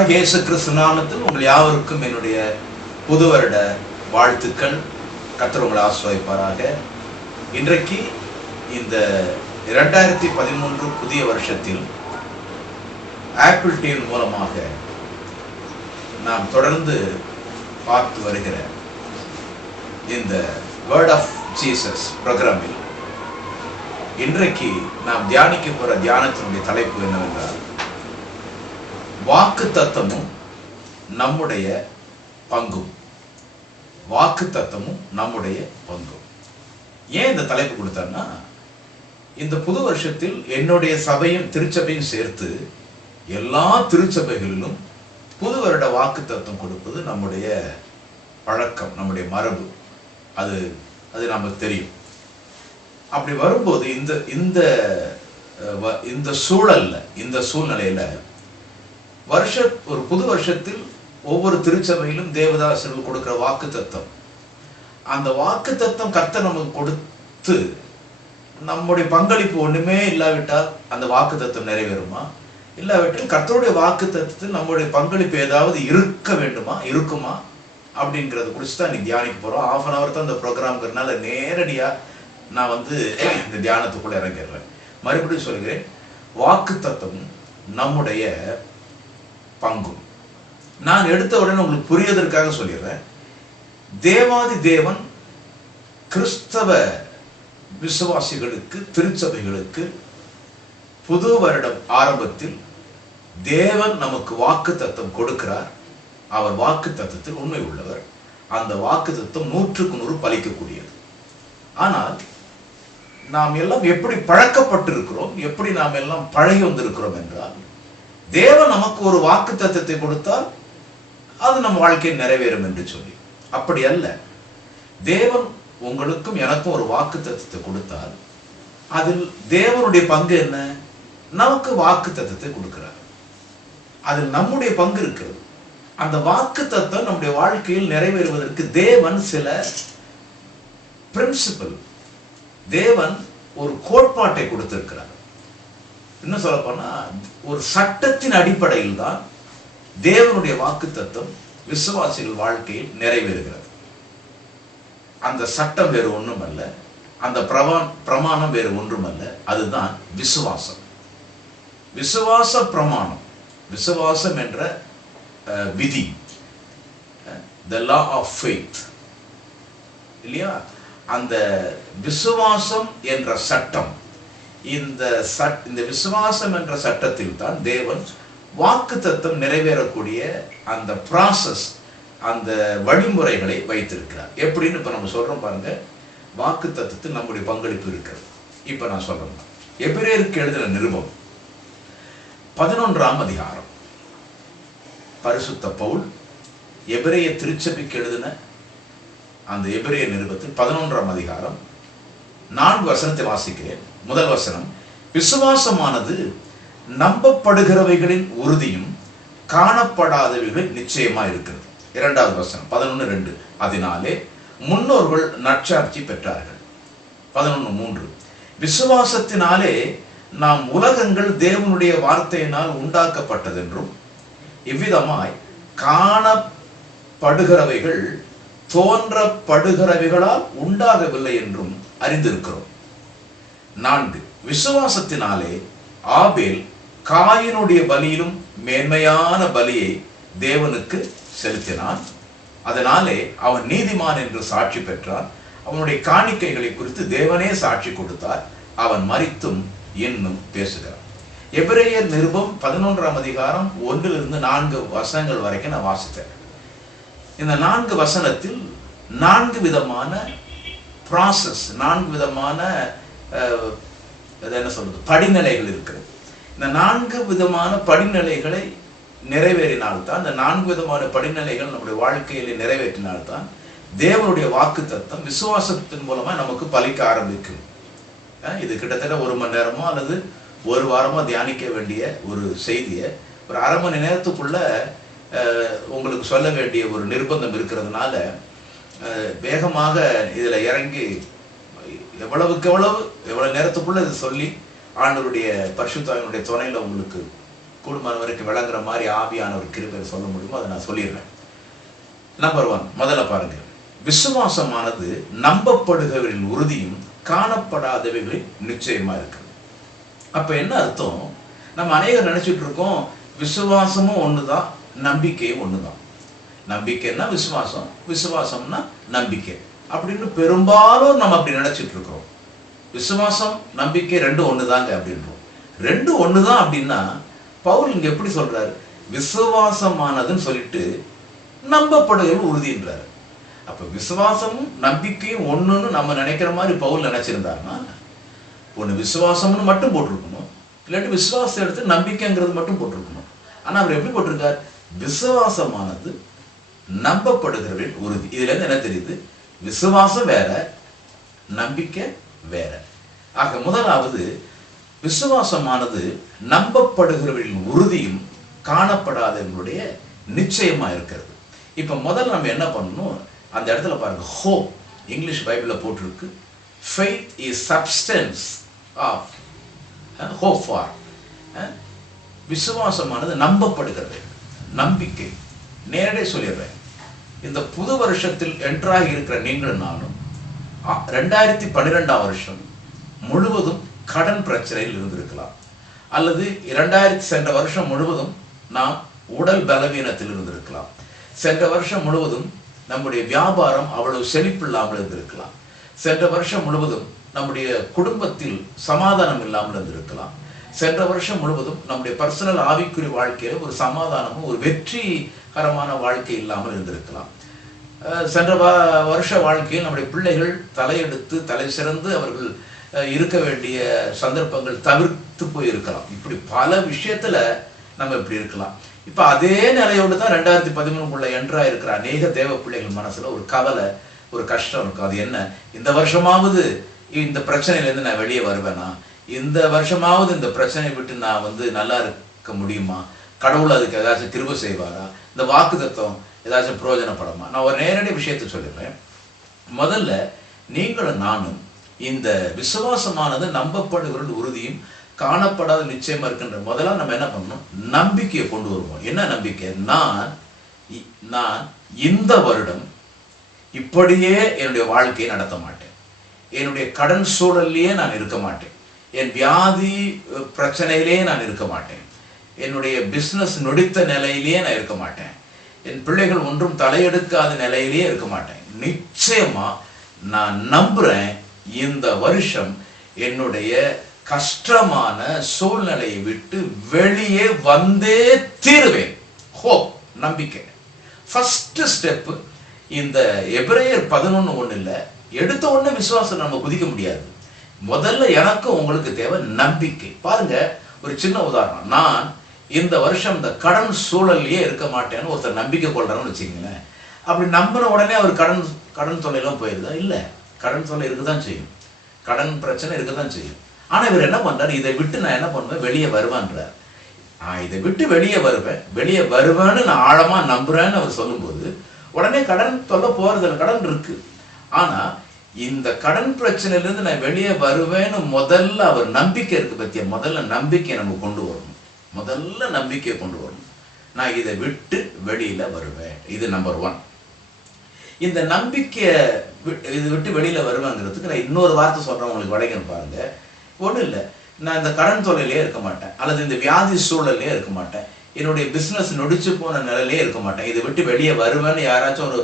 ஆண்டவராகிய இயேசு கிறிஸ்து நாமத்தில் உங்கள் யாவருக்கும் என்னுடைய புது வருட வாழ்த்துக்கள். கர்த்தர் உங்களை ஆசீர்வதிப்பாராக. இன்றைக்கு இந்த 2013 புதிய வருஷத்தில் ஆப்பிள் டிவி மூலமாக நாம் தொடர்ந்து பார்த்து வருகிற இந்த வேர்ட் ஆஃப் ஜீசஸ் ப்ரோக்ராமில் இன்றைக்கு நாம் தியானிக்க போகிற தியானத்தினுடைய தலைப்பு என்னவென்றால், வாக்கு தத்தமும் நம்முடைய பங்கும். வாக்கு தத்தமும் நம்முடைய பங்கும். ஏன் இந்த தலைப்பு கொடுத்தேன்னா, இந்த புது வருஷத்தில் என்னுடைய சபையும் திருச்சபையும் சேர்த்து எல்லா திருச்சபைகளிலும் புது வருட வாக்கு தத்தம் கொடுப்பது நம்முடைய பழக்கம், நம்முடைய மரபு. அது நமக்கு தெரியும். அப்படி வரும்போது இந்த சூழ்நிலையில ஒரு புது வருஷத்தில் ஒவ்வொரு திருச்சபையிலும் தேவதாசர்கள் கொடுக்கிற வாக்கு தத்தம், அந்த வாக்கு தத்தம் கர்த்தர் நமக்கு கொடுத்து நம்முடைய பங்களிப்பு ஒண்ணுமே இல்லாவிட்டால் அந்த வாக்கு தத்தம் நிறைவேறுமா? இல்லாவிட்டால் கர்த்தருடைய வாக்கு தத்தத்தில் நம்முடைய பங்களிப்பு ஏதாவது இருக்குமா அப்படிங்கிறத குறித்து தான் இன்னைக்கு தியானிக்க போறோம். 1/2 hour தான் இந்த ப்ரோக்ராம்ங்கிறதுனால நேரடியா நான் இந்த தியானத்துக்குள்ள இறங்கிடுறேன். மறுபடியும் சொல்கிறேன், வாக்கு தத்தம் நம்முடைய பங்கும். நான் எடுத்த உடனே உங்களுக்கு புரியதற்காக சொல்லிடுறேன். தேவாதி தேவன் கிறிஸ்தவ விசுவாசிகளுக்கு, திருச்சபைகளுக்கு புது வருடம் ஆரம்பத்தில் தேவன் நமக்கு வாக்கு தத்தம் கொடுக்கிறார். அவர் வாக்கு தத்தத்தில் உண்மை உள்ளவர். அந்த வாக்கு தத்தம் 100க்கு 100 பலிக்கக்கூடியது. ஆனால் நாம் எல்லாம் எப்படி பழக்கப்பட்டிருக்கிறோம், எப்படி நாம் எல்லாம் பழகி வந்திருக்கிறோம் என்றால், தேவன் நமக்கு ஒரு வாக்கு தத்தத்தை கொடுத்தால் அது நம் வாழ்க்கையில் நிறைவேறும் என்று சொல்லி. அப்படி அல்ல. தேவன் உங்களுக்கும் எனக்கும் ஒரு வாக்கு தத்தத்தை கொடுத்தால் அதில் தேவனுடைய பங்கு என்ன? நமக்கு வாக்கு தத்தத்தை கொடுக்கிறார். அதில் நம்முடைய பங்கு இருக்கிறது. அந்த வாக்கு தத்தம் நம்முடைய வாழ்க்கையில் நிறைவேறுவதற்கு தேவன் சில பிரின்சிபல், தேவன் ஒரு கோட்பாட்டை கொடுத்திருக்கிறார். இன்னும் சொல்ல போனா, ஒரு சட்டத்தின் அடிப்படையில் தான் தேவனுடைய வாக்கு தத்தம் விசுவாசிகள் வாழ்க்கையில் நிறைவேறுகிறது. அந்த சட்டம் வேறு ஒன்றும் அல்ல, அந்த பிரமாணம் வேறு ஒன்றும் அல்ல. அதுதான் விசுவாசம். விசுவாச பிரமாணம், விசுவாசம் என்ற விதி, the law of faith இல்லையா? அந்த விசுவாசம் என்ற சட்டம், இந்த விசுவாசம் என்ற சட்டத்தில் தான் தேவன் வாக்கு தத்தம் நிறைவேறக்கூடிய அந்த ப்ராசஸ், அந்த வழிமுறைகளை வைத்திருக்கிறார். எப்படின்னு இப்ப நம்ம சொல்றோம் பாருங்க. வாக்கு தத்தத்தில் நம்முடைய பங்களிப்பு இருக்கிறது. இப்ப நான் சொல்றேன், எபிரேயருக்கு எழுதின நிருபம் 11ஆம் அதிகாரம். பரிசுத்த பவுல் எபிரேய திருச்சபைக்கு எழுதின அந்த எபிரேய நிருபத்தில் 11ஆம் அதிகாரம் 4 வசனத்தை வாசிக்கிறேன். முதல் வசனம், விசுவாசமானது நம்பப்படுகிறவைகளின் உறுதியும் காணப்படாதவைகள் நிச்சயமா இருக்கிறது. 2வது வசனம் 11:2, அதனாலே முன்னோர்கள் நற்சாட்சி பெற்றார்கள். 11:3, விசுவாசத்தினாலே நாம் உலகங்கள் தேவனுடைய வார்த்தையினால் உண்டாக்கப்பட்டதென்றும் இவ்விதமாய் காணப்படுகிறவைகள் தோன்றப்படுகிறவைகளால் உண்டாகவில்லை என்றும் அறிந்திருக்கிறோம். 4, விசுவாசத்தினாலே ஆபேல் காயினுடைய பலியிலும் மேன்மையான பலியை தேவனுக்கு செலுத்தினான். அதனாலே அவன் நீதிமான் என்று சாட்சி பெற்றான். அவனுடைய காணிக்கைகளை குறித்து தேவனே சாட்சி கொடுத்தார். அவன் மரித்தும் இன்னும் பேசுகிறான். எபிரேயர் நிருபம் 11ஆம் அதிகாரம் 1லிருந்து 4 வசனங்கள் வரைக்கும் நான் வாசித்தேன். இந்த 4 வசனத்தில் 4 விதமான ப்ராசஸ், 4 விதமான என்ன சொல்றது, படிநிலைகள் இருக்கிறது. இந்த 4 விதமான படிநிலைகளை நிறைவேறினால்தான், இந்த 4 விதமான படிநிலைகள் நம்முடைய வாழ்க்கையில நிறைவேற்றினால்தான் தேவனுடைய வாக்கு தத்தம் விசுவாசத்தின் மூலமா நமக்கு பலிக்க ஆரம்பிக்கும். இது கிட்டத்தட்ட 1 மணி நேரமோ அல்லது 1 வாரமோ தியானிக்க வேண்டிய ஒரு செய்தியை ஒரு 1/2 மணி நேரத்துக்குள்ள உங்களுக்கு சொல்ல வேண்டிய ஒரு நிர்பந்தம் இருக்கிறதுனால வேகமாக இதுல இறங்கி எவ்வளவு நேரத்துக்குள்ள இது சொல்லி ஆண்டவருடைய பரிசுத்தாவினுடைய துணையில உங்களுக்கு கூடுமான வரைக்கும் விளங்குற மாதிரி ஆவியானவர் கிருபை சொல்ல முடியுமோ அதை நான் சொல்லிடுறேன். நம்பர் 1, முதல்ல பாருங்க, விசுவாசமானது நம்பப்படுகிறவரின் உறுதியும் காணப்படாதவைகளின் நிச்சயமா இருக்கு. அப்ப என்ன அர்த்தம்? நம்ம அநேகர் நினைச்சிட்டு இருக்கோம் விசுவாசமும் ஒண்ணுதான், நம்பிக்கையும் ஒண்ணுதான். நம்பிக்கைன்னா விசுவாசம், விசுவாசம்னா நம்பிக்கை அப்படின்னு பெரும்பாலும் நம்ம அப்படி நினைச்சிட்டு இருக்கிறோம். விசுவாசம் நம்பிக்கை ரெண்டும் ஒண்ணுதாங்க அப்படின்றோம். ரெண்டும் ஒண்ணுதான் அப்படின்னா பவுல் இங்க எப்படி சொல்றாரு? விசுவாசமானதுன்னு சொல்லிட்டு நம்பப்படுகிற உறுதின்றாரு. அப்ப விசுவாசமும் நம்பிக்கையும் ஒண்ணுன்னு நம்ம நினைக்கிற மாதிரி பவுல் நினைச்சிருந்தாருன்னா ஒண்ணு விசுவாசம்னு மட்டும் போட்டிருக்கணும், இல்லாட்டி விசுவாசம் எடுத்து நம்பிக்கைங்கிறது மட்டும் போட்டிருக்கணும். ஆனா அவர் எப்படி போட்டிருக்கார்? விசுவாசமானது நம்பப்படுகிறவரின் உறுதி. இதுல இருந்து என்ன தெரியுது? விசுவாசம் வேற, நம்பிக்கை வேற. ஆக முதலாவது விசுவாசமானது நம்பப்படுகிறவர்களின் உறுதியும் காணப்படாதவர்களுடைய நிச்சயமா இருக்கிறது. இப்ப முதல்ல நம்ம என்ன பண்ணணும்? அந்த இடத்துல பாருங்க, ஹோப் இங்கிலீஷ் பைபிள்ல போட்டிருக்கு. faith is substance of hope for. விசுவாசமானது நம்பப்படுகிறது, நம்பிக்கை. நேரடியாக சொல்லிடுறேன், இந்த புது வருஷத்தில் என்ட்ராகி இருக்கிற நீங்களும் நானும் 2012ஆம் வருஷம் முழுவதும் கடன் பிரச்சனையில் இருந்திருக்கலாம், அல்லது சென்ற வருஷம் முழுவதும் நாம் உடல் பலவீனத்தில் இருந்திருக்கலாம், சென்ற வருஷம் முழுவதும் நம்முடைய வியாபாரம் அவ்வளவு செழிப்பில்லாமல் இருந்திருக்கலாம், சென்ற வருஷம் முழுவதும் நம்முடைய குடும்பத்தில் சமாதானம் இல்லாமல் இருந்திருக்கலாம், சென்ற வருஷம் முழுவதும் நம்முடைய பர்சனல் ஆவிக்குரிய வாழ்க்கையில ஒரு சமாதானமும் ஒரு வெற்றிகரமான வாழ்க்கை இல்லாமல் இருந்திருக்கலாம். சென்ற வருஷ வாழ்க்கையில் நம்முடைய பிள்ளைகள் தலையெடுத்து தலை சிறந்து அவர்கள் இருக்க வேண்டிய சந்தர்ப்பங்கள் தவிர்த்து போயிருக்கலாம். இப்படி பல விஷயத்துல நம்ம இப்படி இருக்கலாம். இப்ப அதே நிலையோடு தான் 2013 என்ட்ரா இருக்கிற அநேக தேவ பிள்ளைகள் மனசுல ஒரு கவலை, ஒரு கஷ்டம் இருக்கும். அது என்ன? இந்த வருஷமாவது இந்த பிரச்சனையிலேருந்து நான் வெளியே வருவேனா? இந்த வருஷமாவது இந்த பிரச்சனையை விட்டு நான் நல்லா இருக்க முடியுமா? கடவுள் அதுக்கு ஏதாச்சும் கிருபை செய்வாரா? இந்த வாக்கு தத்துவம் ஏதாச்சும் பிரயோஜனப்படுமா? நான் ஒரு நேரடி விஷயத்தை சொல்லிடுறேன். முதல்ல நீங்களும் நானும் இந்த விசுவாசமானது நம்பப்படுகிற உறுதியும் காணப்படாத நிச்சயமா இருக்கின்ற முதல்ல நம்ம என்ன பண்ணணும்? நம்பிக்கையை கொண்டு வருவோம். என்ன நம்பிக்கை? நான் இந்த வருடம் இப்படியே என்னுடைய வாழ்க்கையை நடத்த மாட்டேன், என்னுடைய கடன் சூழல்லையே நான் இருக்க மாட்டேன், என் வியாதி பிரச்சனையிலேயே நான் இருக்க மாட்டேன், என்னுடைய பிசினஸ் நொடித்த நிலையிலேயே நான் இருக்க மாட்டேன், என் பிள்ளைகள் ஒன்றும் தலையெடுக்காத நிலையிலேயே இருக்க மாட்டேன். நிச்சயமா நான் நம்புறேன், இந்த வருஷம் என்னுடைய கஷ்டமான சூழ்நிலையை விட்டு வெளியே வந்தே தீருவேன். ஹோப், நம்பிக்கை. ஃபர்ஸ்ட் ஸ்டெப் இந்த எபிரேயர் 11:1 எடுத்த உடனே விசுவாசம் நம்ம குதிக்க முடியாது. முதல்ல எனக்கும் உங்களுக்கு தேவை நம்பிக்கை. பாருங்க, ஒரு சின்ன உதாரணம். நான் இந்த வருஷம் இந்த கடன் சூழல்லையே இருக்க மாட்டேன்னு ஒருத்தர் நம்பிக்கை கொள்றான்னு வச்சுக்கங்களேன். அப்படி நம்பின உடனே அவர் கடன் தொல்லையெல்லாம் போயிருதா? இல்லை, கடன் தொல்லை இருக்குதான் செய்யும், கடன் பிரச்சனை இருக்குதான் செய்யும். ஆனா இவர் என்ன பண்றாரு? இதை விட்டு நான் என்ன பண்ணுவேன்? வெளியே வருவேன்றார். இதை விட்டு வெளியே வருவேன்னு நான் ஆழமா நம்புறேன்னு அவர் சொல்லும்போது உடனே கடன் தொல்லை போறதில்லை, கடன் இருக்கு. ஆனா இந்த கடன் பிரச்சனையிலிருந்து நான் வெளியே வருவேன்னு முதல்ல அவர் நம்பிக்கை இருக்கு பத்தியா? முதல்ல நம்பிக்கை நம்ம கொண்டு வரணும். முதல்ல நம்பிக்கையை கொண்டு வரணும். நான் இதை விட்டு வெளியில வருவேன். இது நம்பர் 1. இந்த நம்பிக்கையை இதை விட்டு வெளியில வருவேங்கிறதுக்கு நான் இன்னொரு வார்த்தை சொல்றேன், உங்களுக்கு வளைக்கணும் பாருங்க. ஒன்றும் இல்லை, நான் இந்த கடன் தொல்லையிலே இருக்க மாட்டேன், அல்லது இந்த வியாதி சூழல்லே இருக்க மாட்டேன், என்னுடைய பிஸ்னஸ் நொடிச்சு போன நிலையிலே இருக்க மாட்டேன், இதை விட்டு வெளியே வருவேன்னு யாராச்சும் ஒரு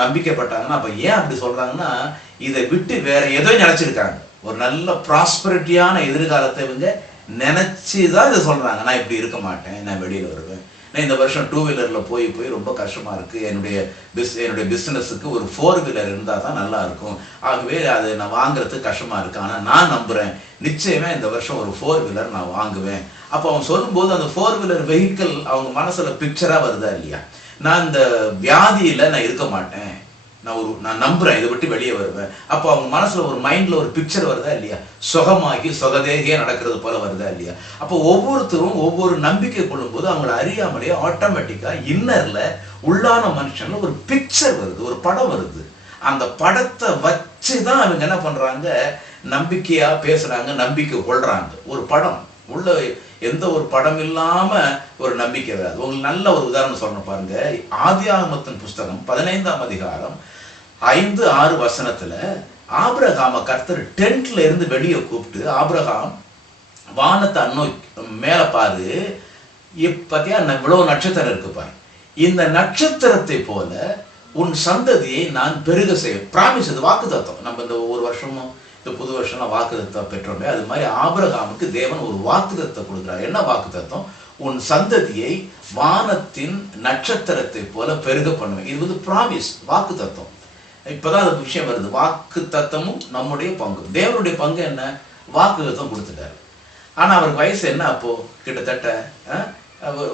நம்பிக்கைப்பட்டாங்கன்னா அப்போ ஏன் அப்படி சொல்றாங்கன்னா, இதை விட்டு வேற ஏதோ நினைச்சிருக்காங்க. ஒரு நல்ல ப்ராஸ்பரிட்டியான எதிர்காலத்தை இவங்க நினைச்சுதான் இதை சொல்றாங்க. நான் இப்படி இருக்க மாட்டேன், நான் வெளியில வருவேன், நான் இந்த வருஷம் 2 வீலரில் போய் ரொம்ப கஷ்டமா இருக்கு, என்னுடைய பிஸ்னஸுக்கு ஒரு 4 வீலர் இருந்தால் தான் நல்லா இருக்கும், ஆகவே அது நான் வாங்குறதுக்கு கஷ்டமா இருக்கு, ஆனால் நான் நம்புறேன் நிச்சயமா இந்த வருஷம் ஒரு 4 வீலர் நான் வாங்குவேன். அப்போ அவன் சொல்லும்போது அந்த 4 வீலர் வெஹிக்கிள் அவங்க மனசுல பிக்சரா வருதா இல்லையா? நான் இந்த வியாதியில நான் இருக்க மாட்டேன், நான் நம்புறேன், இதை விட்டு வெளியே வருவேன். அப்போ அவங்க மனசுல ஒரு மைண்ட்ல ஒரு பிக்சர் வருதா இல்லையா? சுகமாகி சுகதேகியே நடக்கிறது போல வருதா இல்லையா? அப்போ ஒவ்வொருத்தரும் ஒவ்வொரு நம்பிக்கை கொள்ளும்போது அவங்களை அறியாமலே ஆட்டோமேட்டிக்கா இன்னர்ல உள்ளான மனுஷன்ல ஒரு பிக்சர் வருது, ஒரு படம் வருது. அந்த படத்தை வச்சுதான் அவங்க என்ன பண்றாங்க? நம்பிக்கையா பேசுறாங்க, நம்பிக்கை கொள்றாங்க. ஒரு படம் உள்ள எந்த ஒரு படம் இல்லாம ஒரு நம்பிக்கை வராது. உங்களுக்கு நல்ல ஒரு உதாரணம் சொல்றேன் பாருங்க. ஆதியாகமத்தின் புஸ்தகம் 15ஆம் அதிகாரம் 5-6 வசனத்துல ஆபிரகாம கர்த்தர் டென்ட்ல இருந்து வெளியே கூப்பிட்டு, ஆபிரகாம் வானத்தை மேல பாரு, இப்பத்தியா இவ்வளவு நட்சத்திரம் இருக்கு பாரு, இந்த நட்சத்திரத்தை போல உன் சந்ததியை நான் பெருக செய்ய பிராமிஸ். அது வாக்கு தத்துவம். நம்ம இந்த ஒவ்வொரு வருஷமும் இந்த புது வருஷம்லாம் வாக்கு தத்துவம் பெற்றோமே, அது மாதிரி ஆபிரகாமுக்கு தேவன் ஒரு வாக்கு தத்துவம் கொடுக்குறார். என்ன வாக்கு தத்துவம்? உன் சந்ததியை வானத்தின் நட்சத்திரத்தை போல பெருக பண்ணுவேன். இது வந்து பிராமிஸ், வாக்கு தத்துவம். இப்பதான் அது விஷயம் வருது. வாக்கு தத்துவமும் நம்முடைய பங்கு. தேவனுடைய பங்கு என்ன? வாக்கு தத்துவம் கொடுத்துட்டாரு. ஆனா அவருக்கு வயசு என்ன அப்போ? கிட்டத்தட்ட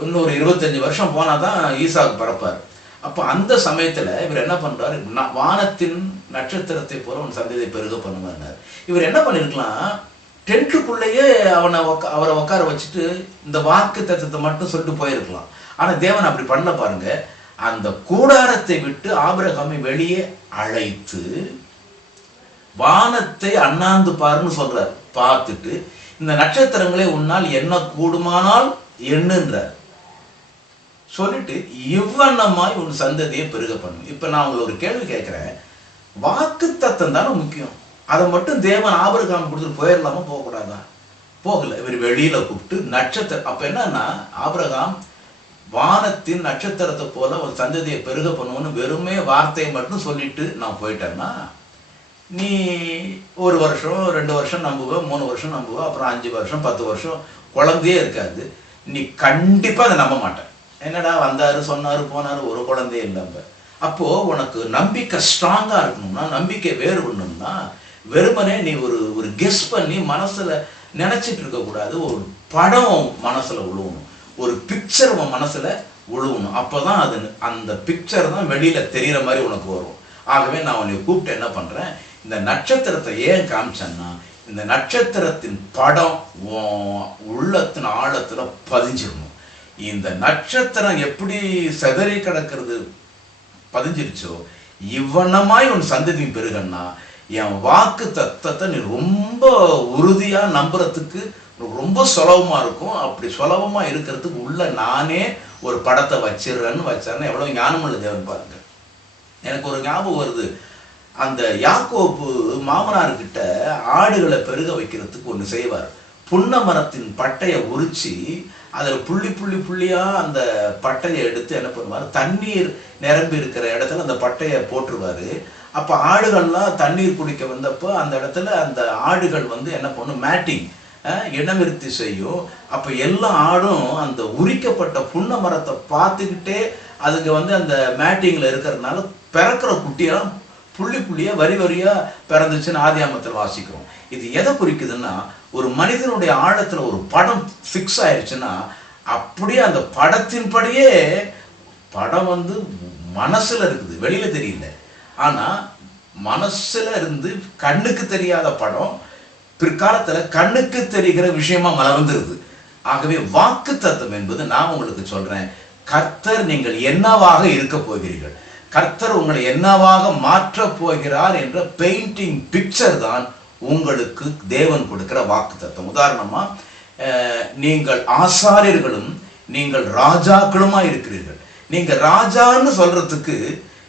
இன்னொரு 25 வருஷம் போனாதான் ஈசாக்கு பிறப்பார். அப்போ அந்த சமயத்துல இவர் என்ன பண்றாரு? வானத்தின் நட்சத்திரத்தை போல உன் சந்ததியை பெருக பண்ணுவார். இவர் என்ன பண்ணிருக்கலாம்? டென்ட்டுக்குள்ளேயே அவரை உட்கார வச்சுட்டு இந்த வாக்கு தத்துவத்தை மட்டும் சொல்லிட்டு போயிருக்கலாம். ஆனா தேவன் அப்படி பண்ண பாருங்க. அந்த கூடாரத்தை விட்டு ஆபிரகாமை வெளியே அழைத்து வானத்தை அண்ணாந்து பாருன்னு சொல்றார். பார்த்துட்டு இந்த நட்சத்திரங்களே உன்னால் என்ன கூடுமானால் எண்ணுன்றார். சொல்லிட்டு இவ்வண்ணமாய் உன் சந்ததியை பெருக பண்ணும். இப்ப நான் உங்களை ஒரு கேள்வி கேட்கிறேன். வாக்கு தத்தம் தானே முக்கியம். அதை மட்டும் தேவன் ஆபிரகாம் கொடுத்துட்டு போயிடலாமா? போகக்கூடாதா? போகல. இவர் வெளியில கூப்பிட்டு நட்சத்திரம். அப்ப என்னன்னா, ஆபிரகாம் வானத்தின் நட்சத்திரத்தை போல ஒரு சந்ததியை பெருக பண்ணுவோன்னு வெறுமே வார்த்தையை மட்டும் சொல்லிட்டு நான் போயிட்டேன்னா, நீ 1 வருஷம் 2 வருஷம் நம்புவ, 3 வருஷம் நம்புவ, அப்புறம் 5 வருஷம் 10 வருஷம் குழந்தையே இருக்காது. நீ கண்டிப்பா அதை நம்ப மாட்டேன். என்னடா வந்தாரு சொன்னாரு போனாரு, ஒரு குழந்தையே இல்லாம. அப்போ உனக்கு நம்பிக்கை ஸ்ட்ராங்கா இருக்கணும்னா, நம்பிக்கை வேறு பண்ணணும்னா, வெறுமனே நீ ஒரு கெஸ் பண்ணி மனசுல நினைச்சிட்டு இருக்க கூடாது. ஒரு படம் மனசுல உழுவணும், ஒரு பிக்சர் உன் மனசுல உழுவணும். அப்பதான் அது அந்த பிக்சர் தான் வெளியில தெரியற மாதிரி உனக்கு வரும். ஆகவே நான் உன்னை கூப்பிட்டு என்ன பண்றேன், இந்த நட்சத்திரத்தை ஏன் காமிச்சேன்னா, இந்த நட்சத்திரத்தின் படம் உள்ளத்தின் ஆழத்துல பதிஞ்சிடணும். இந்த நட்சத்திரம் எப்படி செதறி கிடக்கிறது பதிஞ்சிருச்சோ, இவ்வண்ணமாய் உன் சந்ததி பெருகன்னா என் வாக்கு தத்தத்தை நீ ரொம்ப உறுதியா நம்புறதுக்கு ரொம்ப சுலபமா இருக்கும். அப்படி சுலபமா இருக்கிறதுக்கு உள்ள நானே ஒரு படத்தை வச்சிடுறேன்னு வச்சாருன்னா எவ்வளவு ஞானமுள்ள தேவன் பாருங்க. எனக்கு ஒரு ஞாபகம் வருது. அந்த யாக்கோபு மாமனார்கிட்ட ஆடுகளை பெருக வைக்கிறதுக்கு ஒன்று செய்வார். புன்ன மரத்தின் பட்டையை உரிச்சு அதில் புள்ளி புள்ளி புள்ளியா அந்த பட்டையை எடுத்து என்ன பண்ணுவார், தண்ணீர் நிரம்பி இருக்கிற இடத்துல அந்த பட்டையை போட்டுருவாரு. அப்போ ஆடுகள்லாம் தண்ணீர் குடிக்க வந்தப்போ அந்த இடத்துல அந்த ஆடுகள் வந்து என்ன பண்ணும், மேட்டிங் இனமிருத்தி செய்யும். அப்போ எல்லா ஆடும் அந்த உரிக்கப்பட்ட புன்ன மரத்தை பார்த்துக்கிட்டே அதுக்கு வந்து அந்த மேட்டிங்கில் இருக்கிறதுனால பிறக்கிற குட்டியெல்லாம் புள்ளி புள்ளியா வரி வரியா பிறந்துச்சுன்னு ஆதியாகமத்தில் வாசிக்கிறோம். இது எதை குறிக்குதுன்னா, ஒரு மனிதனுடைய ஆழத்துல ஒரு படம் ஃபிக்ஸ் ஆயிடுச்சுன்னா அப்படியே அந்த படத்தின்படியே படம் வந்து மனசுல இருக்குது, வெளியில தெரியல. ஆனா மனசுல இருந்து கண்ணுக்கு தெரியாத படம் பிற்காலத்துல கண்ணுக்கு தெரிகிற விஷயமா மலர்ந்துருது. ஆகவே வாக்கு தத்துவம் என்பது நான் உங்களுக்கு சொல்றேன், கர்த்தர் நீங்கள் என்னவாக இருக்க போகிறீர்கள், கர்த்தர் உங்களை என்னவாக மாற்ற போகிறார் என்ற பெயிண்டிங் பிக்சர் தான் உங்களுக்கு தேவன் கொடுக்கிற வாக்கு தத்துவம். உதாரணமா, நீங்கள் ஆசாரியர்களும் நீங்கள் ராஜாக்களுமா இருக்கிறீர்கள். நீங்க ராஜான்னு சொல்றதுக்கு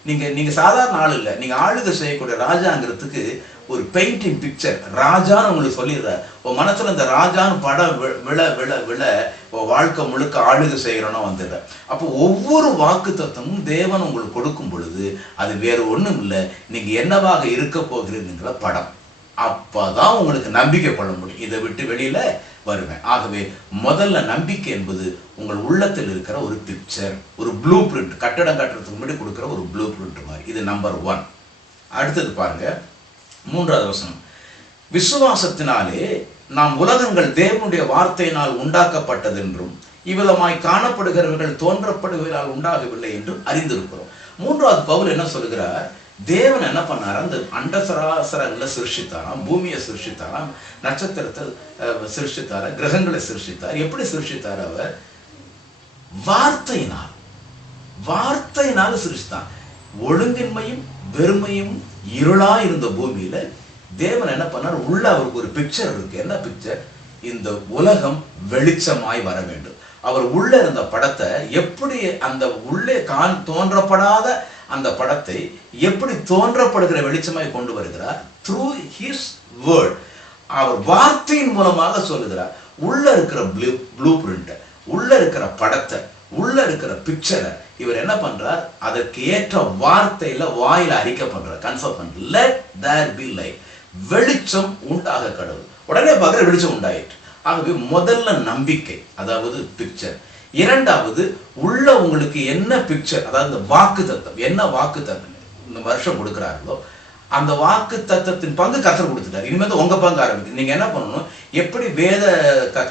நீங்க சாதாரண ஆள் இல்லை, நீங்க ஆளுகை செய்யக்கூடிய ராஜாங்கிறதுக்கு ஒரு பெயிண்டிங் பிக்சர் ராஜான்னு உங்களுக்கு சொல்லிடுறார். உன் மனசுல இந்த ராஜான்னு படம் விழ விழ விழ வாழ்க்கை முழுக்க ஆளுகை செய்யறோன்னா வந்துடுற. அப்போ ஒவ்வொரு வாக்கு தத்துவமும் தேவன் உங்களுக்கு கொடுக்கும் பொழுது அது வேறு ஒண்ணும் இல்லை, நீங்க என்னவாக இருக்க போகிறீங்கிற படம். அப்பதான் உங்களுக்கு நம்பிக்கை கொள்ள முடியும். இதை விட்டு வெளியில வருவேன். ஆகவே முதல்ல நம்பிக்கை என்பது உங்கள் உள்ளத்தில் இருக்கிற ஒரு பிக்சர், ஒரு ப்ளூ பிரிண்ட், கட்டடம் கட்டுறதுக்கு முன்னாடி கொடுக்குற ஒரு ப்ளூ பிரிண்ட் மாதிரி. இது நம்பர் 1. அடுத்தது பாருங்க, 3வது வசனம். விசுவாசத்தினாலே நாம் உலகங்கள் தேவனுடைய வார்த்தையினால் உண்டாக்கப்பட்டது என்றும் இவ்விதமாய் காணப்படுகிறவர்கள் தோன்றப்படுவதால் உண்டாகவில்லை என்றும் அறிந்திருக்கிறோம். 3வது பவுல் என்ன சொல்கிறார், தேவன் என்ன பண்ணார், அந்த அண்டசராசரங்களை சிருஷ்டித்தாராம், பூமியை சிருஷ்டித்தாராம், நட்சத்திரத்தை சிருஷ்டித்தார, கிரகங்களை சிருஷ்டித்தார். எப்படி சிருஷ்டித்தார்? அவர் வார்த்தையினால சிருஷ்டித்தான். ஒழுங்கின்மையும் வெறுமையும் இருளா இருந்த பூமியில தேவன் என்ன பண்ணார், உள்ள அவருக்கு ஒரு பிக்சர் இருக்கு. என்ன பிக்சர்? இந்த உலகம் வெளிச்சமாய் வர வேண்டும். அவர் உள்ள இருந்த படத்தை எப்படி அந்த உள்ளே தோன்றப்படாத அந்த படத்தை எப்படி தோன்றப்படுகிற வெளிச்சமாய் கொண்டு வருகிறார்? Through his word. அவர் வார்த்தையின் மூலமாக சொல்லுகிறார். உள்ள இருக்கிற ப்ளூ பிரிண்ட், உள்ள இருக்கிற படத்தை, உள்ள இருக்கிற பிக்சரை இவர் என்ன பண்றார்? அதற்கு ஏற்ற வார்த்தையில வாயில அறிக்கை பண்றார், கன்ஃபர்ம் பண்றார். Let there be light. வெளிச்சம் உண்டாக கடவுள். உடனே பார்க்குற வெளிச்சம் உண்டாயிற்று. ஆகவே முதல்ல நம்பிக்கை, அதாவது பிக்சர். இரண்டாவது உள்ள உங்களுக்கு என்ன பிக்சர், அதாவது இந்த வாக்கு தத்துவம், என்ன வாக்கு தத்துவம் இந்த வருஷம் கொடுக்குறார்களோ அந்த வாக்கு தத்துவத்தின் பங்கு கர்த்தர் கொடுத்துட்டார். இனிமேல் உங்க பங்கு ஆரம்பிக்குது. நீங்க என்ன பண்ணணும்? எப்படி வேத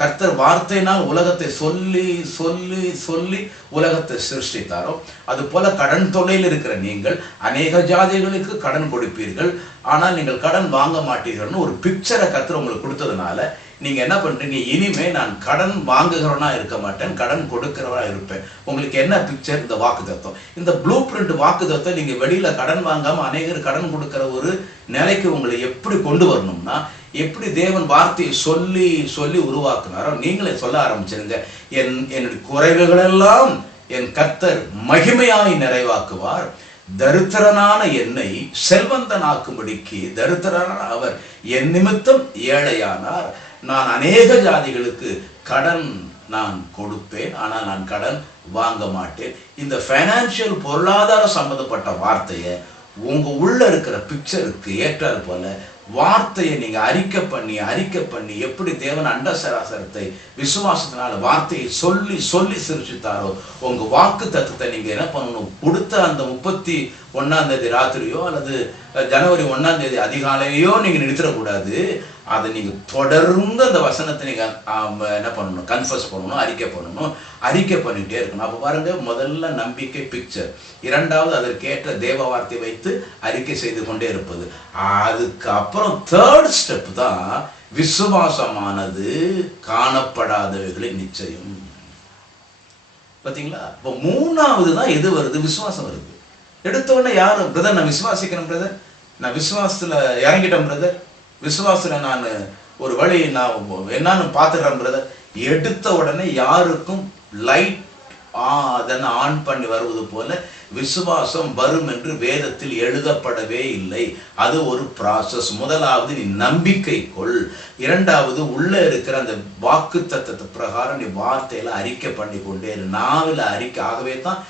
கர்த்தர் வார்த்தையினால் உலகத்தை சொல்லி சொல்லி சொல்லி உலகத்தை சிருஷ்டித்தாரோ அது போல கடன் தொல்லையில் இருக்கிற நீங்கள் அநேக ஜாதிகளுக்கு கடன் கொடுப்பீர்கள், ஆனால் நீங்கள் கடன் வாங்க மாட்டீர்கள்னு ஒரு பிக்சரை கர்த்தர் உங்களுக்கு கொடுத்ததுனால நீங்க என்ன பண்றீங்க? இனிமே நான் கடன் வாங்குகிறவனா இருக்க மாட்டேன், கடன் கொடுக்கிறவனா இருப்பேன். உங்களுக்கு என்ன பிக்சர்? இந்த வாக்கு தத்துவம். இந்த ப்ளூ பிரிண்ட் வாக்கு தத்துவம் நீங்க வெளியில கடன் வாங்காம அநேகர் கடன் கொடுக்கிற ஒரு நிலைக்கு உங்களை எப்படி கொண்டு வரணும்னா, எப்படி தேவன் வார்த்தையை சொல்லி சொல்லி உருவாக்குனாரோ நீங்களே சொல்ல ஆரம்பிச்சிருங்க. என்னுடைய குறைவுகளெல்லாம் என் கர்த்தர் மகிமையாய் நிறைவாக்குவார். தரித்திரனான என்னை செல்வந்தனாக்கும்படிக்கு தரித்திரனான அவர் என் நிமித்தம் ஏழையானார். நான் அநேக ஜாதிகளுக்கு கடன் நான் கொடுப்பேன், ஆனால் நான் கடன் வாங்க மாட்டேன். இந்த ஃபைனான்சியல் பொருளாதார சம்பந்தப்பட்ட வார்த்தையை உங்க உள்ள இருக்கிற பிக்சருக்கு ஏற்றாறு போல வார்த்தையை நீங்க அறிக்கை பண்ணி எப்படி தேவன் அண்ட சராசரத்தை விசுவாசத்தினால வார்த்தையை சொல்லி சொல்லி சிருஷ்டித்தாரோ உங்க வாக்கு தத்துவத்தை நீங்க என்ன பண்ணணும்? கொடுத்த அந்த 31 ராத்திரியோ அல்லது ஜனவரி 1 அதிகாலையோ நீங்க நிறுத்திடக்கூடாது. அதை நீங்க தொடர்ந்து அந்த வசனத்தை நீங்க என்ன பண்ணணும்? கன்ஃபர்ஸ் பண்ணணும், அறிக்கை பண்ணிட்டே இருக்கணும். அப்ப பாருங்க, முதல்ல நம்பிக்கை பிக்சர், இரண்டாவது அதற்கேற்ற தேவ வார்த்தை வைத்து அறிக்கை செய்து கொண்டே இருப்பது. அதுக்கு அப்புறம் தேர்ட் ஸ்டெப் தான் விசுவாசமானது காணப்படாதவைகளின் நிச்சயம். பாத்தீங்களா? இப்போ மூணாவது தான் எது வருது? விசுவாசம் வருது. எடுத்த உடனே யாரும் பிரதர் நான் விசுவாசிக்கிறேன் பிரதர், நான் விசுவாசத்துல இறங்கிட்டேன் பிரதர், விசுவாசத்துல நான் ஒரு வழி நான் என்னன்னு பார்த்துக்கிறேன் பிரதர், எடுத்த உடனே யாருக்கும் லைட் அதனை ஆன் பண்ணி வருவது போல விசுவாசம் வரும் என்று வேதத்தில் எழுதப்படவே இல்லை. அது ஒரு ப்ராசஸ். முதலாவது நீ நம்பிக்கை கொள், இரண்டாவது உள்ள இருக்கிற அந்த வாக்கு தத்துவ பிரகாரம் நீ வார்த்தையில அறிக்கை பண்ணி கொண்டே நாவில் அறிக்கை. ஆகவே தான்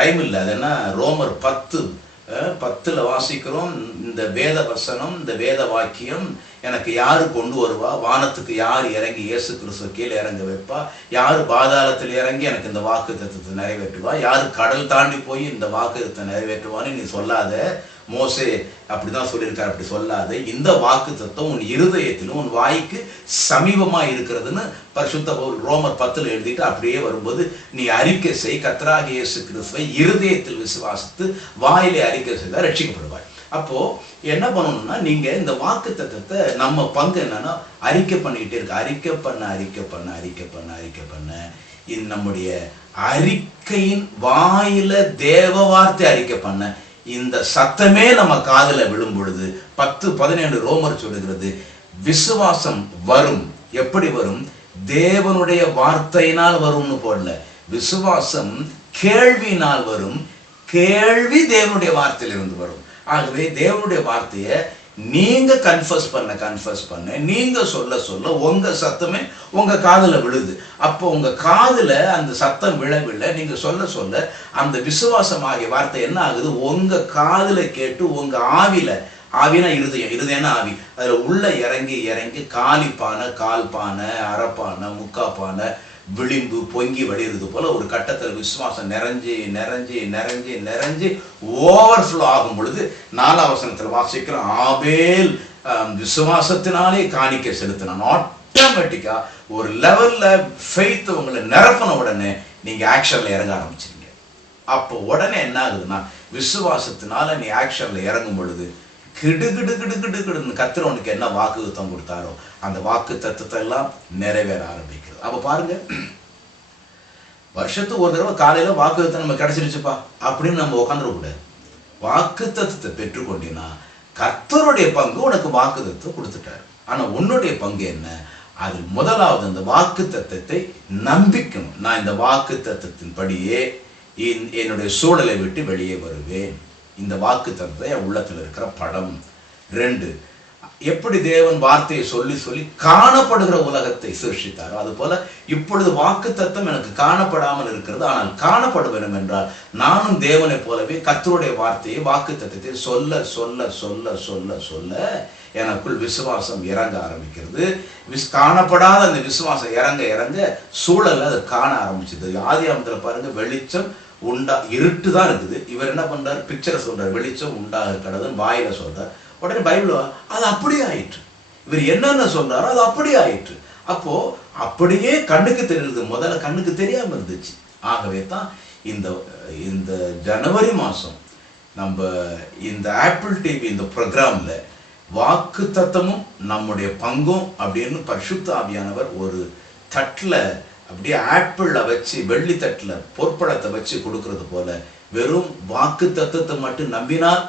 டைம் இல்லை. அது என்ன, ரோமர் 10:10 வாசிக்கிறோம். இந்த வேத வசனம், இந்த வேத வாக்கியம் எனக்கு யாரு கொண்டு வருவா? வானத்துக்கு யார் இறங்கி இயேசு கிறிஸ்துவ கீழே இறங்க வைப்பா? யாரு பாதாளத்தில் இறங்கி எனக்கு இந்த வாக்கு தத்துவத்தை நிறைவேற்றுவா? யாரு கடல் தாண்டி போய் இந்த வாக்கு தத்துவத்தை நிறைவேற்றுவான்னு நீ சொல்லாத. மோசே அப்படிதான் சொல்லியிருக்காரு, அப்படி சொல்லாத. இந்த வாக்கு தத்துவம் உன் இருதயத்திலும் உன் வாய்க்கு சமீபமா இருக்கிறதுன்னு பரிசுத்த பவுல் ரோமர் 10 எழுதிட்டு அப்படியே வரும்போது நீ அறிக்கை செய், கர்த்தராகிய இயேசு கிறிஸ்துவை இருதயத்தில் விசுவாசித்து வாயிலே அறிக்கை செய்தால் ரட்சிக்கப்படுவாய். அப்போ என்ன பண்ணணும்னா, நீங்க இந்த வாக்கு தத்துவத்தை நம்ம பங்கு என்னன்னா அறிக்கை பண்ணிக்கிட்டே இருக்கு. அறிக்கை பண்ண இது நம்முடைய அறிக்கையின் வாயில தேவ வார்த்தை அறிக்கை பண்ண இந்த சத்தமே நம்ம காதுல விழும் பொழுது 10:17 ரோமர் சொல்லுகிறது, விசுவாசம் வரும். எப்படி வரும்? தேவனுடைய வார்த்தையினால் வரும்னு போடல. விசுவாசம் கேள்வியினால் வரும், கேள்வி தேவனுடைய வார்த்தையிலிருந்து வரும். ஆகவே தேவனுடைய வார்த்தையை நீங்க கன்ஃபர்ஸ் பண்ண நீங்க சொல்ல உங்க சத்தமே உங்க காதுல விழுது. அப்போ உங்க காதுல அந்த சத்தம் விழவில்லை, நீங்க சொல்ல அந்த விசுவாசமாகிய வார்த்தை என்ன ஆகுது? உங்க காதுல கேட்டு உங்க ஆவினா இருதயம்னா ஆவி, அதுல உள்ள இறங்கி காலிப்பானை, கால்பானை, அரைப்பானை, முக்காப்பானை, விளிம்பு பொங்கி வழியிறது போல ஒரு கட்டத்தில் விசுவாசம் நிறைஞ்சி ஓவர்ஃப்ளோ ஆகும் பொழுது 4ஆம் வசனத்தில் வாசிக்கிறோம், ஆபேல் விசுவாசத்தினாலே காணிக்கை செலுத்தினான். ஆட்டோமேட்டிக்கா ஒரு லெவல்ல ஃபெய்த் உங்களை நிரப்பின உடனே நீங்க ஆக்ஷன்ல இறங்க ஆரம்பிச்சிருங்க. அப்போ உடனே என்ன ஆகுதுன்னா, விசுவாசத்தினால நீ ஆக்ஷன்ல இறங்கும் பொழுது கிடுன்னு கர்த்தர் என்ன வாக்குத்தம் கொடுத்தாரோ அந்த வாக்கு தத்துவத்தை எல்லாம் நிறைவேற ஆரம்பிக்கிறது. அப்ப பாருங்க, வருஷத்துக்கு ஒரு தடவை காலையில வாக்குத்தம் நம்ம கிடைச்சிருச்சுப்பா அப்படின்னு நம்ம உட்காந்துடக்கூடாது. வாக்கு தத்துவத்தை பெற்றுக்கொண்டினா கர்த்தருடைய பங்கு உனக்கு வாக்குத்தத்தை கொடுத்துட்டாரு. ஆனா உன்னுடைய பங்கு என்ன? அதில் முதலாவது அந்த வாக்கு தத்தத்தை நம்பிக்கணும். நான் இந்த வாக்கு தத்தத்தின்படியே என்னுடைய சூழலை விட்டு வெளியே வருவேன். இந்த வாக்கு தத்தத்தை என் உள்ளத்தில் இருக்கிற படம். 2, எப்படி தேவன் வார்த்தையை சொல்லி சொல்லி காணப்படுகிற உலகத்தை சிருஷ்டித்தாரோ அதுபோல இப்பொழுது வாக்கு தத்தம் எனக்கு காணப்படாமல் இருக்கிறது, ஆனால் காணப்பட வேண்டும் என்றால் நானும் தேவனை போலவே கர்த்தருடைய வார்த்தையை வாக்கு தத்தத்தை சொல்ல சொல்ல சொல்ல சொல்ல சொல்ல எனக்குள் விசுவாசம் இறங்க ஆரம்பிக்கிறது. காணப்படாத அந்த விசுவாசம் இறங்க இறங்க சூழல்ல அதை காண ஆரம்பிச்சது. ஆதியாகமத்துல பாருங்க, வெளிச்சம் இருட்டு தான் இருக்குது. இவர் என்ன பண்றாரு, பிக்சரை சொல்றாரு, வெளிச்சம் உண்டாக கடவுள் வாயில சொல்றார். உடனே பைபிள் அது அப்படியே ஆயிற்று. இவர் என்னென்ன சொல்றாரோ அது அப்படியே ஆயிற்று. அப்போ அப்படியே கண்ணுக்கு தெரியுது, முதல்ல கண்ணுக்கு தெரியாம இருந்துச்சு. ஆகவே தான் இந்த ஜனவரி மாசம் நம்ம இந்த ஆப்பிள் டிவி இந்த ப்ரோக்ராம்ல வாக்கு தத்தமும் நம்முடைய பங்கும் அப்படின்னு பரிசுத்த ஆவியானவர் ஒரு தட்டில் அப்படியே ஆப்பிள வச்சு, வெள்ளி தட்டில் பொற்பழத்தை வச்சு கொடுக்கறது போல வெறும் வாக்கு தத்தத்தை மட்டும் நம்பினால்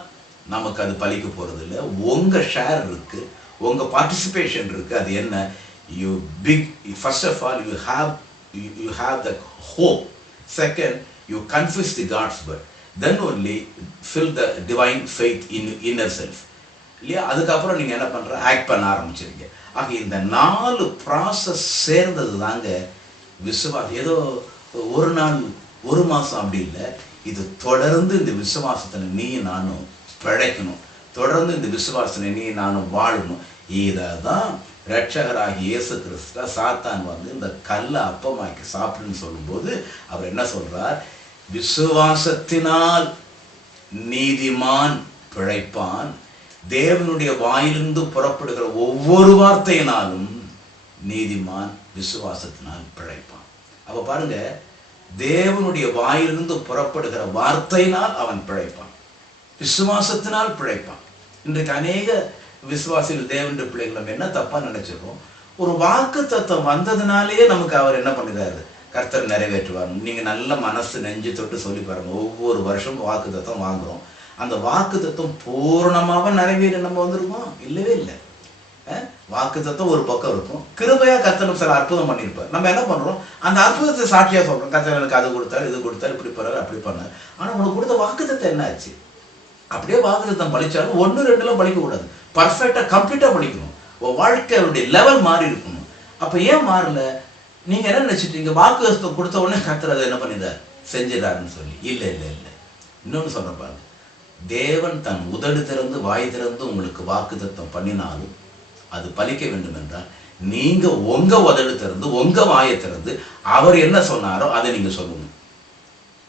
நமக்கு அது பலிக்க போறது இல்லை. உங்க ஷேர் இருக்கு, உங்க பார்ட்டிசிபேஷன் இருக்கு. அது என்ன? first of all you have the hope. Second, you confess the God's word. Then only fill the divine faith in inner self. இல்லையா? அதுக்கப்புறம் நீங்க என்ன பண்ற, ஆக்ட் பண்ண ஆரம்பிச்சிருங்க. ஆக இந்த 4 ப்ராசஸ் சேர்ந்தது தாங்க விசுவாசம். ஏதோ ஒரு நாள் ஒரு மாசம் அப்படி இல்லை. இது தொடர்ந்து இந்த விசுவாசத்தை நீ நானும் பிழைக்கணும். தொடர்ந்து இந்த விசுவாசனை நீ நானும் வாழணும். இதான் இரட்சகராகி இயேசு கிறிஸ்து சாத்தான் வந்து இந்த கல்லை அப்பமாக்கி சாப்பிடுன்னு சொல்லும்போது அவர் என்ன சொல்றார், விசுவாசத்தினால் நீதிமான் பிழைப்பான், தேவனுடைய வாயிலிருந்து புறப்படுகிற ஒவ்வொரு வார்த்தையினாலும் நீதிமான் விசுவாசத்தினால் பிழைப்பான். அப்ப பாருங்க, தேவனுடைய வாயிலிருந்து புறப்படுகிற வார்த்தையினால் அவன் பிழைப்பான், விசுவாசத்தினால் பிழைப்பான். இன்றைக்கு அநேக விசுவாசிகள் தேவனுடைய பிள்ளைகள் நம்ம என்ன தப்பா நினைச்சிருக்கோம், ஒரு வாக்கு தத்துவம் வந்ததுனாலேயே நமக்கு அவர் என்ன பண்ணுறாரு, கர்த்தர் நிறைவேற்றுவார். நீங்க நல்ல மனசு நெஞ்சு தொட்டு சொல்லி பாருங்க, ஒவ்வொரு வருஷமும் வாக்கு தத்துவம் வாங்குறோம். அந்த வாக்கு தத்துவம் பூர்ணமாக நிறைவேறி நம்ம வந்திருக்கோம்? இல்லவே இல்லை. வாக்கு தத்துவம் ஒரு பக்கம் இருக்கும், கிருபையா கர்த்தர் சில அற்புதம் பண்ணியிருப்பார். நம்ம என்ன பண்றோம், அந்த அற்புதத்தை சாட்சியா சொல்றோம், கர்த்தர் எனக்கு அது கொடுத்தாரு, இது கொடுத்தாரு, இப்படி பண்ணாரு, அப்படி பண்ணாரு. ஆனா உனக்கு கொடுத்த வாக்கு தத்துவம் என்ன ஆச்சு? அப்படியே வாக்கு தத்துவம் பழிச்சாலும் 1-2 பழிக்க கூடாது, பர்ஃபெக்டா கம்ப்ளீட்டா பழிக்கணும். வாழ்க்கையுடைய லெவல் மாறி இருக்கணும். அப்ப ஏன் மாறல? நீங்க என்ன நினைச்சிட்டீங்க, வாக்கு தத்துவம் கொடுத்த உடனே கர்த்தர் அதை என்ன பண்ணிட்டார், செஞ்சிடாருன்னு சொல்லி. இல்ல இல்ல இல்ல. இன்னொன்னு சொல்ற பாருங்க, தேவன் தன் உதடு திறந்து வாய் திறந்து உங்களுக்கு வாக்கு தத்துவம் பண்ணினாலும் அது பலிக்க வேண்டும் என்றால் நீங்க உங்க உதடு திறந்து உங்க வாயை திறந்து அவர் என்ன சொன்னாரோ அதை நீங்க சொல்லணும்.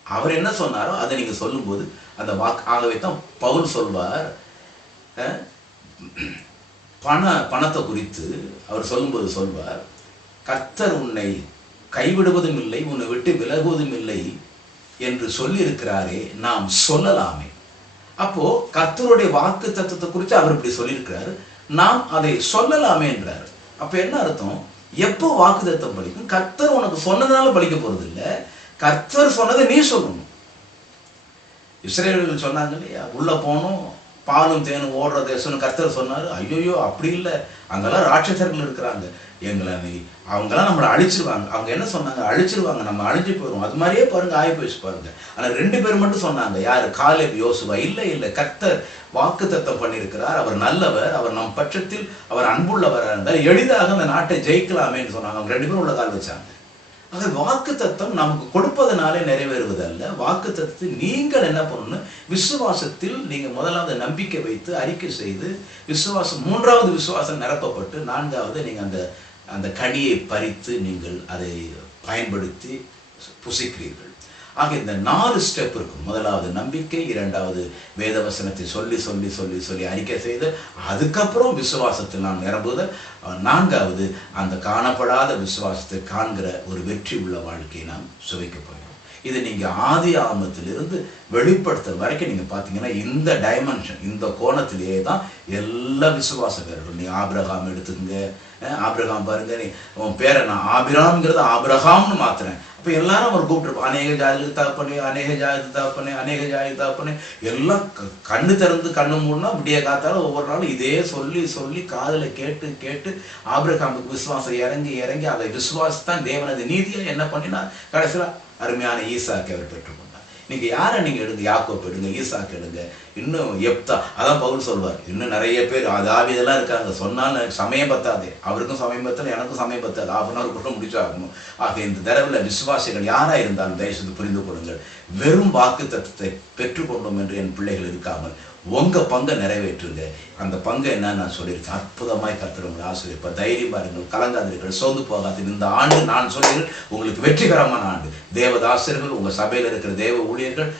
அவர் என்ன சொன்னாரோ அதை நீங்க சொல்லும்போது அந்த வாக்கு. ஆகவே தான் பவுல் சொல்வார், பணத்தை குறித்து அவர் சொல்லும்போது சொல்வார், கர்த்தர் உன்னை கைவிடுவதும் இல்லை, உன்னை விட்டு விலகுவதும் இல்லை என்று சொல்லி இருக்கிறாரே, நாம் சொல்லலாமே. அப்போ கர்த்தருடைய வாக்கு தத்துவத்தை குறித்து அவர் இப்படி சொல்லியிருக்கிறாரு, நாம் அதை சொல்லலாமே என்றார். அப்ப என்ன அர்த்தம், எப்போ வாக்கு தத்துவம் பலிக்கும்? கர்த்தர் உனக்கு சொன்னதுனால பலிக்க போறது இல்லை, கர்த்தர் சொன்னதை நீ சொல்லணும். இஸ்ரேலர்கள் சொன்னாங்க இல்லையா, உள்ள போனோம் பாலும் தேனும் ஓடுற தேசம்னு கர்த்தர் சொன்னாரு. ஐயோ அப்படி இல்லை, அங்கெல்லாம் ராட்சசர்கள் இருக்கிறாங்க, எங்களை அவங்கெல்லாம் நம்மளை அழிச்சிருவாங்க. அவங்க என்ன சொன்னாங்க, அழிச்சிருவாங்க, நம்ம அழிஞ்சு போயிடுவோம். அது மாதிரியே பாருங்க, ஆகி போயிடுச்சு பாருங்க. ஆனால் 2 பேர் மட்டும் சொன்னாங்க, யாரு, காலேப் யோசுவா. இல்லை இல்லை, கர்த்தர் வாக்கு தத்தம் பண்ணியிருக்கிறார், அவர் நல்லவர், அவர் நம் பட்சத்தில் அவர் அன்புள்ளவராக இருந்தால் எளிதாக அந்த நாட்டை ஜெயிக்கலாமேன்னு சொன்னாங்க. அவங்க 2 பேரும் உள்ள கால் வச்சாங்க. ஆக வாக்கு தத்தம் நமக்கு கொடுப்பதனாலே நிறைவேறுவது அல்ல. வாக்கு தத்தத்தை நீங்கள் என்ன பண்ணணும், விசுவாசத்தில் நீங்க முதலாவது நம்பிக்கை வைத்து அறிக்கை செய்து விசுவாசம், 3வது விசுவாசம் நிரப்பப்பட்டு 4வது நீங்க அந்த கனியை பறித்து நீங்கள் அதை பயன்படுத்தி புசிக்கிறீர்கள். ஆக இந்த 4 ஸ்டெப் இருக்கும். முதலாவது நம்பிக்கை, 2வது வேதவசனத்தை சொல்லி சொல்லி சொல்லி சொல்லி அறிக்கை செய்து, அதுக்கப்புறம் விசுவாசத்தில் நாம் நிரம்புதல், 4வது அந்த காணப்படாத விசுவாசத்தை காண்கிற ஒரு வெற்றி உள்ள வாழ்க்கையை நாம் சுவைக்க போகிறோம். இது நீங்க ஆதி ஆகமத்திலிருந்து வெளிப்படுத்தல் வரைக்கும் நீங்க பார்த்தீங்கன்னா இந்த டைமென்ஷன், இந்த கோணத்திலேயே தான் எல்லா விசுவாச வீரர்கள். நீ ஆபிரகாம் எடுத்துக்கங்க, ஆபிரகாம் பாருங்க, உன் பேரை நான் ஆபிராம்ங்கிறது ஆபிரகாம்னு மாத்துறேன். அப்போ எல்லாரும் அவர் கூப்பிட்டுருப்போம், அநேக ஜாதி தாப்பனே, அநேக ஜாதி தாப்பனே, அநேக ஜாதி தாப்பனே. எல்லாம் கண்ணு திறந்து கண்ணு மூடனா விடிய காத்தாலும் ஒவ்வொரு நாளும் இதே சொல்லி சொல்லி காதில் கேட்டு கேட்டு ஆபிரகாமுக்கு விசுவாசம் இறங்கி இறங்கி அதை விசுவாசத்தான் தேவனது நீதியை என்ன பண்ணினா கடைசியில் அருமையான ஈசாக்கை அவர் பெற்றுக்கொண்டார். நீங்கள் யாரை நீங்கள் எடுங்க, யாக்கோப் எடுங்க, ஈசாக்கு எடுங்க, இன்னும் எப்தா. அதான் பவுல் சொல்வார், இன்னும் நிறைய பேர் தாவீதெல்லாம் இருக்காங்க, சொன்னால் சமயம் பத்தாது, அவருக்கும் சமயம் பத்தல, எனக்கும் சமயம் பத்தாது, ஆஃப்னவர் கூட முடிச்சாகணும். ஆக இந்த தடவில் விசுவாசிகள் யாராக இருந்தாலும் தயவுசெய்து புரிந்து கொள்ளுங்கள், வெறும் வாக்கு தத்துவத்தை பெற்றுக்கொண்டோம் என்று என் பிள்ளைகள் இருக்காமல் உங்கள் பங்கை நிறைவேற்றுங்க. அந்த பங்கை என்ன நான் சொல்லியிருக்கேன், அற்புதமாய் கர்த்தர் உங்களை ஆசீர்வதிப்பார். தைரியமாக இருங்கள், கலங்காதீர்கள், சோர்ந்து போகாது. இந்த ஆண்டு நான் சொல்கிறேன் உங்களுக்கு வெற்றிகரமான ஆண்டு. தேவதாசர்கள், உங்கள் சபையில் இருக்கிற தேவ ஊழியர்கள்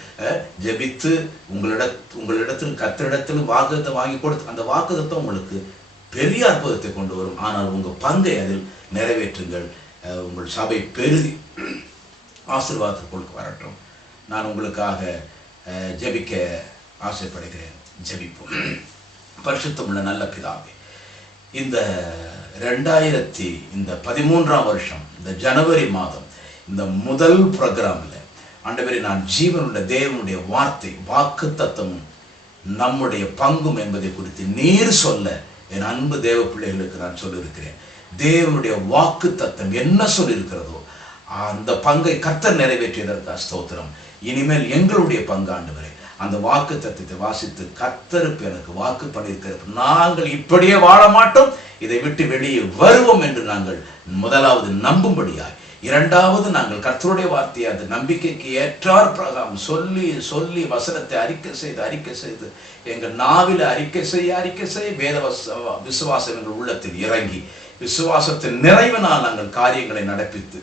ஜெபித்து உங்களிடத்தில் கர்த்தரிடத்தில் வாக்குத்தத்தை வாங்கி கொடுத்து அந்த வாக்குத்தத்தை உங்களுக்கு பெரிய அற்புதத்தை கொண்டு வரும். ஆனால் உங்கள் பங்கை அதில் நிறைவேற்றுங்கள். உங்கள் சபை பெருதி ஆசீர்வாதத்திற்குள் வரட்டும். நான் உங்களுக்காக ஜெபிக்க ஆசைப்படுகிறேன். ஜெபிப்போம். பரிசுத்தமுள்ள நல்ல பிதாவே, இந்த 2013 வருஷம் இந்த ஜனவரி மாதம் இந்த முதல் ப்ரோக்ராமில் ஆண்டவரே, நான் ஜீவனுள்ள தேவனுடைய வார்த்தை வாக்கு தத்தமும் நம்முடைய பங்கும் என்பதை குறித்து நீர் சொல்ல என் அன்பு தேவ பிள்ளைகளுக்கு நான் சொல்லியிருக்கிறேன். தேவனுடைய வாக்கு தத்தம் என்ன சொல்லியிருக்கிறதோ அந்த பங்கை கர்த்தர் நிறைவேற்றியதற்காக ஸ்தோத்திரம். இனிமேல் எங்களுடைய பங்கு ஆண்டவரே, அந்த வாக்கு தத்துவத்தை வாசித்து கர்த்தருக்கு எனக்கு வாக்கு பண்ணியிருக்கிற நாங்கள் இப்படியே வாழ மாட்டோம், இதை விட்டு வெளியே வருவோம் என்று நாங்கள் முதலாவது நம்பும்படியாய், இரண்டாவது நாங்கள் கர்த்தருடைய வார்த்தையை அந்த நம்பிக்கைக்கு ஏற்றார் பிரகாரம் சொல்லி சொல்லி வசனத்தை அறிக்கை செய்து எங்கள் நாவில் அறிக்கை செய்ய வேத விசுவாசம் எங்கள் உள்ளத்தில் இறங்கி விசுவாசத்தின் நிறைவினால் நாங்கள் காரியங்களை நடப்பித்து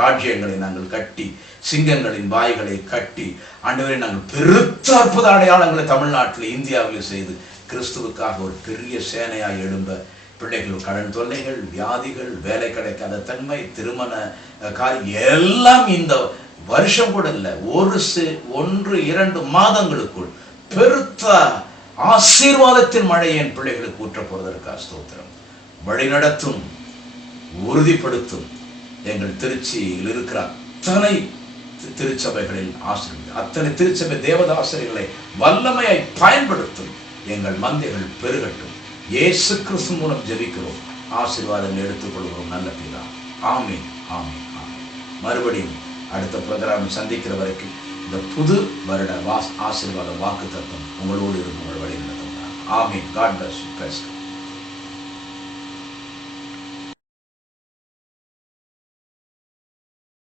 ராஜ்யங்களை நாங்கள் கட்டி சிங்கங்களின் வாய்களை கட்டி ஆண்டவரை நாங்கள் பெருத்த அற்புத அடையாளங்களை தமிழ்நாட்டில் இந்தியாவில் செய்து கிறிஸ்துவுக்காக ஒரு பெரிய சேனையாய் எழும்ப பிள்ளைகள் கடன் தொல்லைகள், வியாதிகள், வேலை கிடைக்காத தன்மை, திருமண காரியம் எல்லாம் இந்த வருஷம் கூட இல்லை, 1-2 மாதங்களுக்குள் பெருத்த ஆசீர்வாதத்தின் மழை என் பிள்ளைகளுக்கு ஊற்ற போவதற்காக ஸ்தோத்திரம். வழிநடத்தும், உறுதிப்படுத்தும். எங்கள் திருச்சியில் இருக்கிற அத்தனை திருச்சபைகளில் ஆசிரியர்கள், அத்தனை திருச்சபை தேவதாசிரியர்களை வல்லமையை பயன்படுத்தும். எங்கள் மந்தைகள் பெருகட்டும். இயேசு கிறிஸ்து மூலம் ஜெபிக்கிறோம், ஆசீர்வாதங்கள் எடுத்துக்கொள்கிறோம் நல்ல பிதா. ஆமீன், ஆமீன், ஆமீன். மறுபடியும் அடுத்த ப்ரோக்ராம் சந்திக்கிற வரைக்கும் இந்த புது வருட ஆசீர்வாத வாக்கு தத்துவம் உங்களோடு இருந்து உங்கள் வழி நடத்தும். ஆமீன். God bless you.